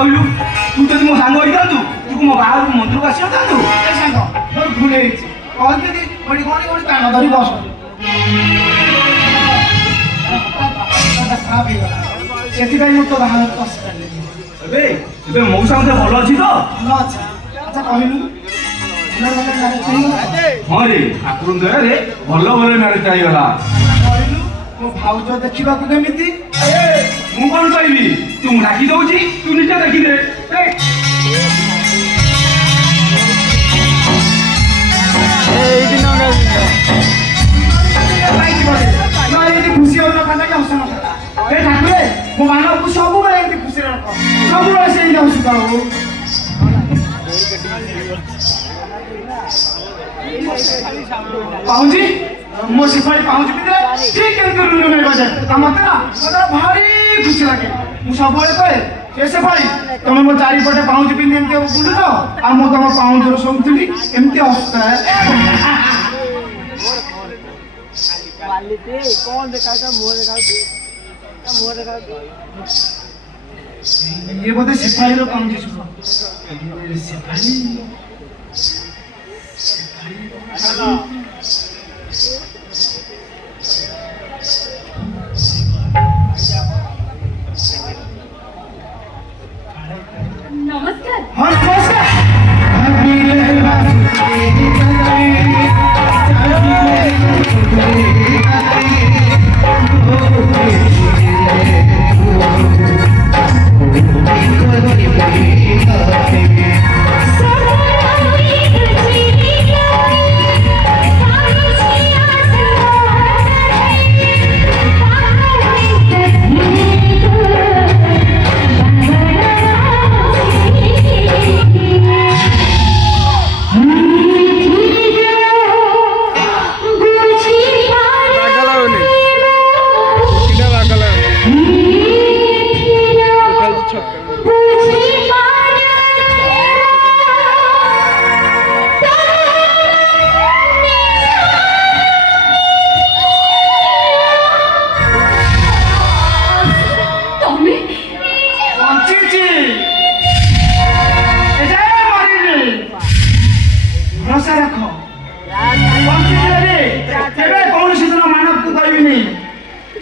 କହିଲୁ ତୁ ଯଦି ମୋ ସାଙ୍ଗ ହେଇଥାନ୍ତୁ ତୁ ମୋ ବାହାରକୁ ମନ୍ଦିରକୁ ଆସିଥାନ୍ତୁ। ଏ ସାଙ୍ଗ ମୋର ଭୁଲ ହେଇଛି କହିଥିଲି କୋଠି କୋଠି କୋଠି କାନ ଧରି ବସ ଖରାପ ହେଇଗଲା ସେଥିପାଇଁ ମୁଁ ତୋ ବାହାଘର ପଶିପାରିଲି। ଏବେ ଏବେ ମଉସା ମଧ୍ୟ ଭଲ ଅଛି ତ? ଭଲ ଅଛି। ଆଚ୍ଛା କହିଲୁ ହଁ ରେ ଠାକୁର ଦୟାରେ ଭଲ ଭଲ ମ୍ୟାରେଜ ହେଇଗଲା। କହିଲୁ ମୋ ଭାଉଜ ଦେଖିବାକୁ କେମିତି? ମୁଁ କଣ କହିବି ତୁ ଡାକି ଦଉଛି ତୁ ନିଜେ ଦେଖିଦେ। ଖୁସି ହଉନଥାନ୍ତା କି ହସ ନଥାନ୍ତା? ଏ ଠାକୁରେ ମୋ ମାନବକୁ ସବୁବେଳେ ଏମିତି ଖୁସିରେ ରଖ ସବୁବେଳେ ସେମିତି ହସୁଥାଉ। ପାଉଁଜି ମୋ ସେପାଳି ପାଉଁଜି ଭିତରେ ଠିକ କେମିତି ରୁଣୁ ନେଇ ବଜେ ମତେ ନା ଭାରି ଖୁସି ଲାଗେ। ମୁଁ ସବୁବେଳେ କହେ ସେ ସେପାଳି ତମେ ମୋ ଚାରିପଟେ ପାଉଁଜି ପିନ୍ଧି ଏମିତି ବୁଲୁଛ ଆଉ ମୁଁ ତମ ପାଉଁଜିର ଶୁଣୁଥିଲି ଏମିତି ହସୁଥାଏ। ये बोलते सिपाही लोग पाऊंजी सुनो सिपाही नमस्कार। हाँ नमस्कार।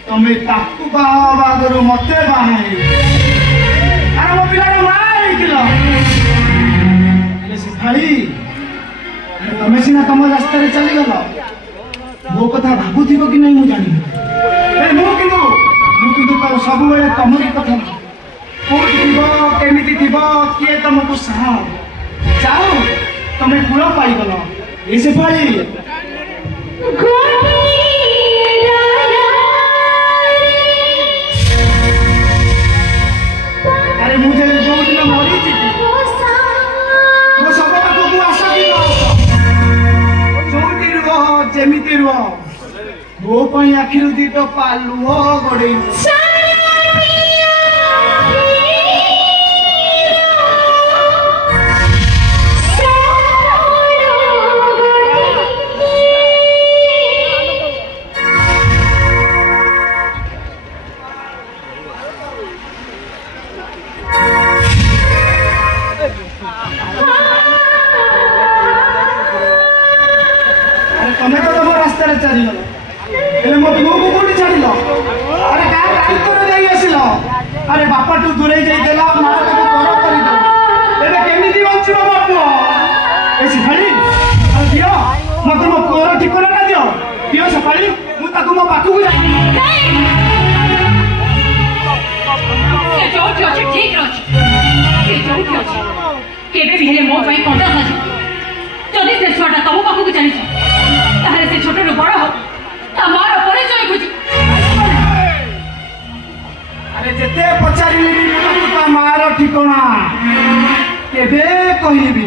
तमें ताकू बाहागर मत बाहे अरे मो पिला भाई तमें सीना तुम रास्त चली गल मो कथा भावुथ कि नहीं मुझे जानी सब तुमरी कथा कौटी थी किए तुमको साह जाओ तुम्हें कूल पाईगल ये भाई अरे मुझे जो दिन मरी मो सब पाखक आस जोटी रुह जमीती रुह मो आखिर दीट पालुह गड़े तमें तो तुम रास्त चलीगल मो पुओ को कौटी छाड़ अरे क्या गाड़ी आसिल अरे बापा टू दूरे जाइदेला माँ को घर करदे केमी बचल मो पुओ शिफाड़ी दियो मत मो पुओर ठिकाना दियो दियो शिफाड़ी मुझे मो पाखक ठीक अच्छे मो कंदा साज जदि से छुआटा तुम पाखक चली से छोट रु बड़ हो मार परिचय खोज अरे जिते पचारि मार ठिकाना केबे कहबी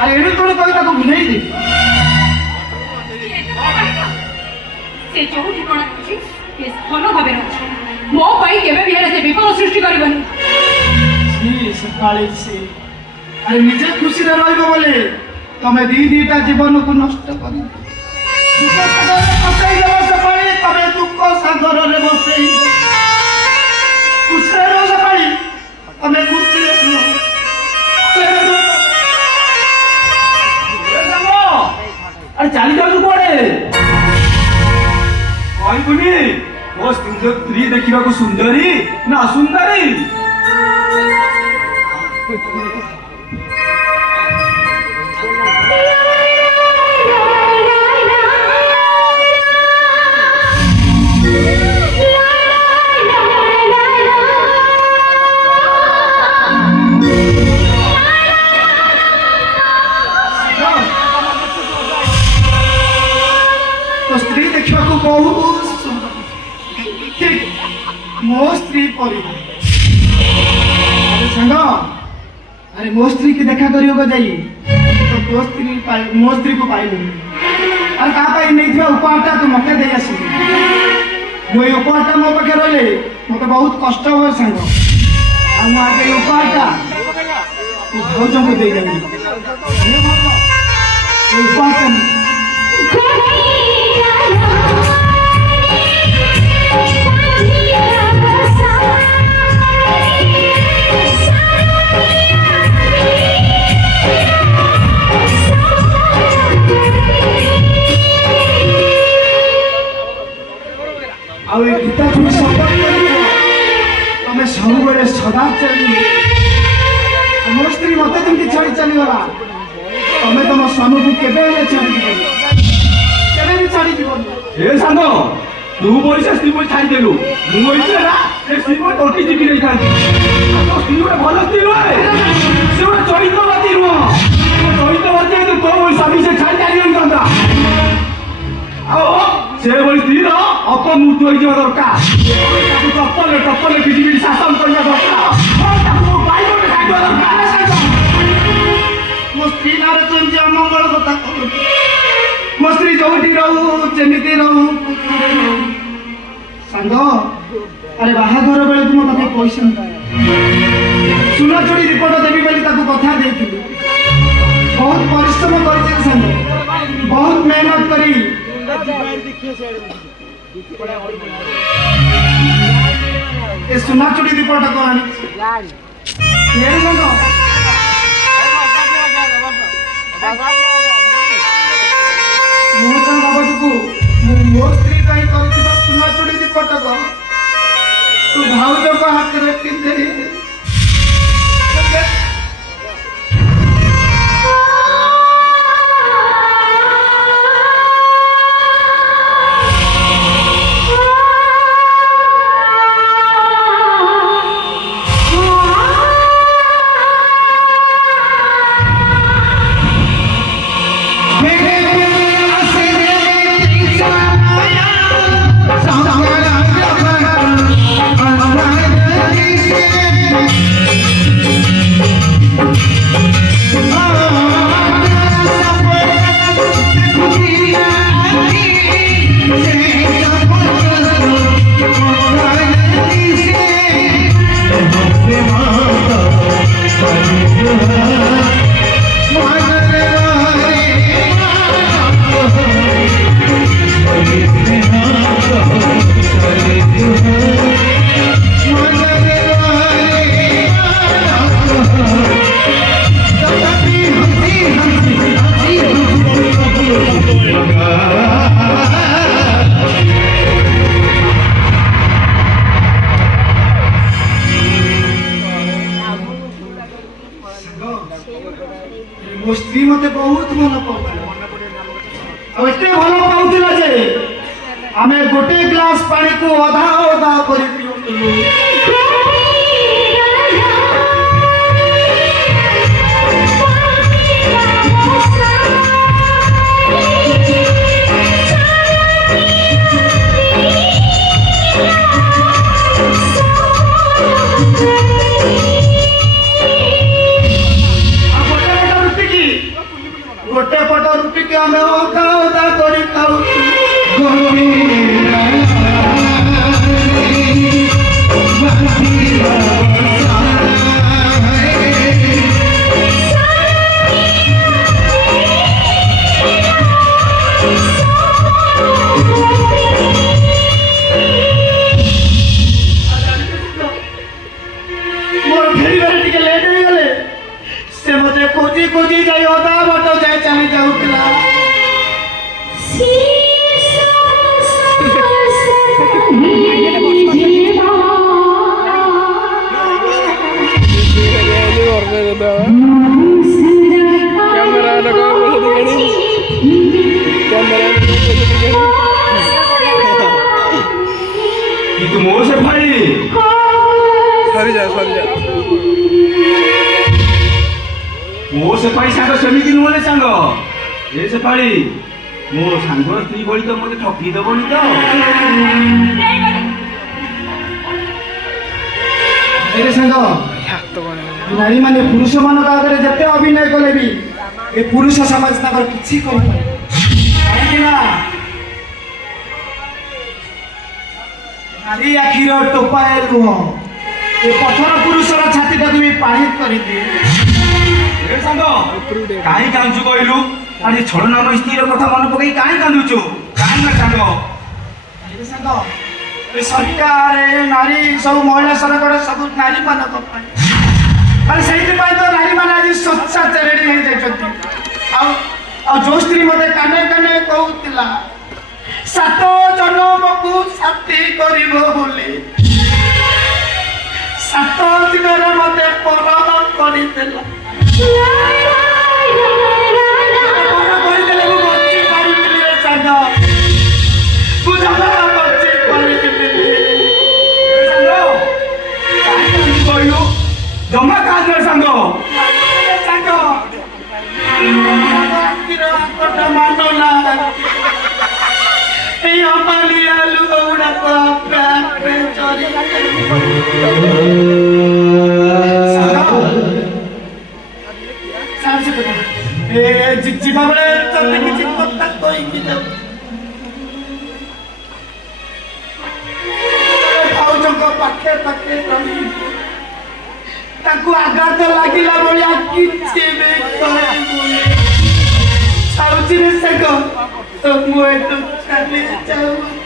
अरे एडू तोड़ कही भूल दे से जो ठिकाना अच्छी भल भाव मो केवे भी से विपद सृष्टि करबनी अरे निजे खुशी रे तमें दीटा जीवन को नष्ट कर तमें दुख सागर में बसई खुशी तमें खुशी शिकुनी ମୋ ସ୍ତ୍ରୀ ଦେଖିବାକୁ ସୁନ୍ଦରୀ ନା ସୁନ୍ଦରୀ? तो स्त्री देखा बहुत सुंदर ठीक मो स्त्री परी अरे संग अरे मो स्त्री की देखा करियो जाई तो तो स्त्री मो स्त्री को पाइलु अरे का पाई नहीं थिबा उपहारटा तू मते दे आसी मो उपहारटा मो पाखे रहले मते बहुत कष्ट हो संग आ मो आगे उपहारटा तू भौजों को दे देबी हे भगवान उपहारटा ଆଉ ଏ ଗୀତା তুমি ଶପଥ କରିବ ତମେ ସବୁବେଳେ ସଦା ଚାଲିବ ମୋ ସ୍ତ୍ରୀ ମତେ ଯେମିତି ଛାଡ଼ି ଚାଲିଗଲା ତମେ ତମ ସ୍ୱାମୀକୁ କେବେ ହେଲେ ଛାଡ଼ିଯିବନି କେବେ ବି ଛାଡ଼ିଯିବନି ଏ ସାଙ୍ଗ ତୁ ପଇସା ସ୍ତ୍ରୀ ପଇସା ଛାଡ଼ିଦେଲୁ ମୁଁ ଏଇଠି ନା ସେ ସ୍ତ୍ରୀ ପଇସା ତୋଟି ଯିବି ନେଇଥାନ୍ତି ତୋ ସ୍ତ୍ରୀ ଗୋଟେ ଭଲ ସ୍ତ୍ରୀ ନୁହେଁ ସେ ଗୋଟେ ଚରିତ୍ରବାଦୀ ନୁହଁ ଚରିତ୍ରବାଦୀ ତୁ ତୋ ସ୍ୱାମୀ ସେ ଛାଡ଼ି ଚାଲିଗଲା ଆଉ ସେଭଳି ସ୍ତ୍ରୀର ଅପମୃତ୍ୟୁ ହୋଇଯିବା ଦରକାର ତାକୁ ଟପଲେ ପିଟି ଶାସନ କରିବା ଦରକାର ତାକୁ ବାଇଗଣରେ ଖାଇବା ଦରକାର ମୋ ସ୍ତ୍ରୀ ନାଁରେ ତ ଏମିତି ଅମଙ୍ଗଳ କଥା କହୁଛି ମୋ ସ୍ତ୍ରୀ ଯୋଉଠି ରହୁ ଯେମିତି ରହୁ ସାଙ୍ଗ ଆରେ ବାହାଘର ବେଳକୁ ମୋ ପାଖେ ପଇସା ସୁନା ଚୁଡ଼ି ରିପୋର୍ଟ ଦେବି ବୋଲି ତାକୁ କଥା ଦେଇଥିଲି ବହୁତ ପରିଶ୍ରମ କରିଛି ସାଙ୍ଗ ବହୁତ ମେହନତ କରି ଏ ସୁନା ଚୁଡ଼ି ରିପୋର୍ଟ କଣ ଆଣିଛି ମୋ ବାବଦକୁ ମୁଁ ମୋ ସ୍ତ୍ରୀ ପାଇଁ କରିଥିବା ସୁନା ଚୁଡ଼ି ରିପୋର୍ଟକ ତୁ ଭାଉଜଙ୍କ ହାତରେ ପିନ୍ଧେଇ ମୋ ସ୍ତ୍ରୀ ମତେ ବହୁତ ଭଲ ପାଉଥିଲା ଆଉ ଏତେ ଭଲ ପାଉଥିଲା ଯେ ଆମେ ଗୋଟେ ଗ୍ଲାସ ପାଣିକୁ ଅଧା ଅଧା କରି ପିଉଥିଲୁ ଗୋଟେ ପଟ ରୁଟିକି ଆମେ ଅଧା ଅଧା କରି ଖାଉଛୁ ମୋ ସେପାଳି ସାଙ୍ଗ ସେମିତି ନୁହେଁ ସାଙ୍ଗ ଏ ସେପାଳି ମୋ ସାଙ୍ଗର ସ୍ତ୍ରୀ ଭଳି ତ ମତେ ଠକି ଦବନି ତ ଏରେ ସାଙ୍ଗ ନାରୀ ମାନେ ପୁରୁଷ ମାନଙ୍କ ଆଗରେ ଯେତେ ଅଭିନୟ କଲେ ବି ଏ ପୁରୁଷ ସମାଜ ତାଙ୍କର କିଛି କରିପାରେ କାହିଁକି ନା ନାରୀ ଆଖିର ଟୋପାଏ ଲୁହ ଏ ପଥର ପୁରୁଷର ଛାତିଟାକୁ ବି ପାଣି କରିଦିଏ ଏ ସାଙ୍ଗ କାହିଁ କାନ୍ଦୁଛୁ କହିଲୁ ଆରେ ଛଳନା ମୋ ସ୍ତ୍ରୀର କଥା ମନେ ପକେଇ କାହିଁ କାନ୍ଦୁଛୁ କାହିଁ ନା ସାଙ୍ଗ ଏରେ ସାଙ୍ଗ ଏ ସରକାର ଏ ନାରୀ ସବୁ ମହିଳା ସରକାର ସବୁ ନାରୀ ମାନଙ୍କ ପାଇଁ ଆରେ ସେଇଥିପାଇଁ ତ ନାରୀ ମାନେ ଆଜି ସ୍ୱଚ୍ଛାଚାରିଣୀ ହେଇଯାଇଛନ୍ତି ଆଉ ଯୋଉ ସ୍ତ୍ରୀ ମତେ କାନେ କାନେ କହୁଥିଲା 7 ଜନ୍ମକୁ ସାଥୀ କରିବ ବୋଲି 7 ଦିନରେ ମତେ ପରମ କରିଦେଲା କରିଦେଲେ ମୁଁ ବଞ୍ଚି ପାରିଥିଲି ରେ ସାଙ୍ଗ ମୁଁ ଜମା ବଞ୍ଚି ପାରିଥିଲି ସାଙ୍ଗ କାହିଁ କାନ୍ଦୁଛୁ କହିଲୁ ଜମା କାନ୍ଦେ ସାଙ୍ଗ ସାଙ୍ଗ ଆଖିର ମାନଲା এই অমালি আলু গুড়াক আপে আপে চরি ଯିବା ବେଳେ ତତେ କିଛି କଥା କହିକି ଯାଉ ଭାଉଜଙ୍କ ପାଖେ ପାଖେ ରହି ତାଙ୍କୁ ଆଘାତ ଲାଗିଲା ଭଳିଆ କିଛି ବି କହିବୁନି ସାଉଚିରେ ସାଙ୍ଗ ମୁଁ ଏଠୁ ଚାଲି ଯାଉଛି